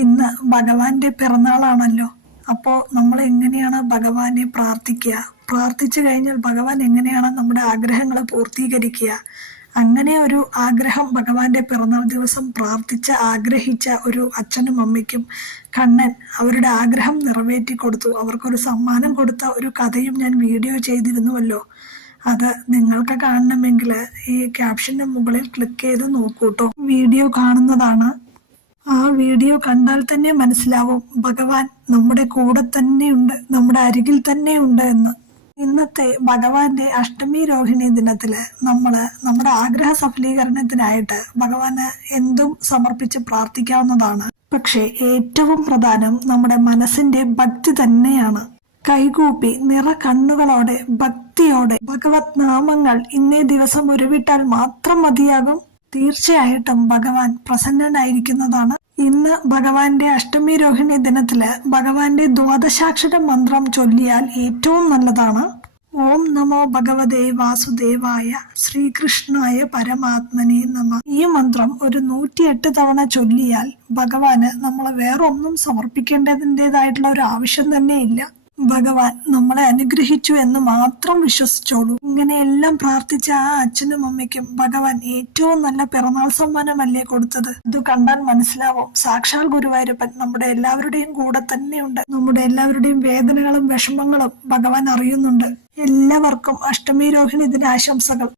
ഇന്ന് ഭഗവാന്റെ പിറന്നാളാണല്ലോ. അപ്പോ നമ്മൾ എങ്ങനെയാണ് ഭഗവാനെ പ്രാർത്ഥിക്കുക? പ്രാർത്ഥിച്ചു കഴിഞ്ഞാൽ ഭഗവാൻ എങ്ങനെയാണ് നമ്മുടെ ആഗ്രഹങ്ങൾ പൂർത്തീകരിക്കുക? അങ്ങനെ ഒരു ആഗ്രഹം ഭഗവാന്റെ പിറന്നാൾ ദിവസം പ്രാർത്ഥിച്ച ആഗ്രഹിച്ച ഒരു അച്ഛനും അമ്മയ്ക്കും കണ്ണൻ അവരുടെ ആഗ്രഹം നിറവേറ്റി കൊടുത്തു. അവർക്കൊരു സമ്മാനം കൊടുത്ത ഒരു കഥയും ഞാൻ വീഡിയോ ചെയ്തിരുന്നുവല്ലോ. അത് നിങ്ങൾക്ക് കാണണമെങ്കിൽ ഈ ക്യാപ്ഷന്റെ മുകളിൽ ക്ലിക്ക് ചെയ്ത് നോക്കൂട്ടോ. വീഡിയോ കാണുന്നതാണ് ആ വീഡിയോ കണ്ടാൽ തന്നെ മനസ്സിലാവും. ഭഗവാൻ നമ്മുടെ കൂടെ തന്നെയുണ്ട് നമ്മുടെ അരികിൽ തന്നെയുണ്ട് എന്ന്. ഇന്നത്തെ ഭഗവാന്റെ അഷ്ടമി രോഹിണി ദിനത്തിൽ നമ്മൾ നമ്മുടെ ആഗ്രഹ സഫലീകരണത്തിനായിട്ട് ഭഗവാന് എന്തും സമർപ്പിച്ച് പ്രാർത്ഥിക്കാവുന്നതാണ്. പക്ഷെ ഏറ്റവും പ്രധാനം നമ്മുടെ മനസ്സിന്റെ ഭക്തി തന്നെയാണ്. കൈകൂപ്പി നിറ കണ്ണുകളോടെ ഭക്തിയോടെ ഭഗവത് നാമങ്ങൾ ഇന്നേ ദിവസം ഉരുവിട്ടാൽ മാത്രം മതിയാകും. തീർച്ചയായിട്ടും ഭഗവാൻ പ്രസന്നനായിരിക്കുന്നതാണ് ഇന്ന് ഭഗവാന്റെ അഷ്ടമി രോഹിണി ദിനത്തിൽ ഭഗവാന്റെ ദ്വാദശാക്ഷര മന്ത്രം ചൊല്ലിയാൽ ഏറ്റവും നല്ലതാണ്. ഓം നമോ ഭഗവതേ വാസുദേവായ ശ്രീകൃഷ്ണായ പരമാത്മനെ നമ. ഈ മന്ത്രം ഒരു നൂറ്റിയെട്ട് തവണ ചൊല്ലിയാൽ ഭഗവാന് നമ്മൾ വേറൊന്നും സമർപ്പിക്കേണ്ടതിന്റെതായിട്ടുള്ള ഒരു ആവശ്യം തന്നെ ഇല്ല ഭഗവാൻ നമ്മളെ അനുഗ്രഹിച്ചു എന്ന് മാത്രം വിശ്വസിച്ചോളൂ. ഇങ്ങനെയെല്ലാം പ്രാർത്ഥിച്ച ആ അച്ഛനും അമ്മയ്ക്കും ഭഗവാൻ ഏറ്റവും നല്ല പിറന്നാൾ സമ്മാനമല്ലേ കൊടുത്തത്? ഇത് കണ്ടാൽ മനസ്സിലാവും. സാക്ഷാൽ ഗുരുവായൂരപ്പൻ നമ്മുടെ എല്ലാവരുടെയും കൂടെ തന്നെയുണ്ട്. നമ്മുടെ എല്ലാവരുടെയും വേദനകളും വിഷമങ്ങളും ഭഗവാൻ അറിയുന്നുണ്ട്. എല്ലാവർക്കും അഷ്ടമി രോഹിണി ദിനാശംസകൾ.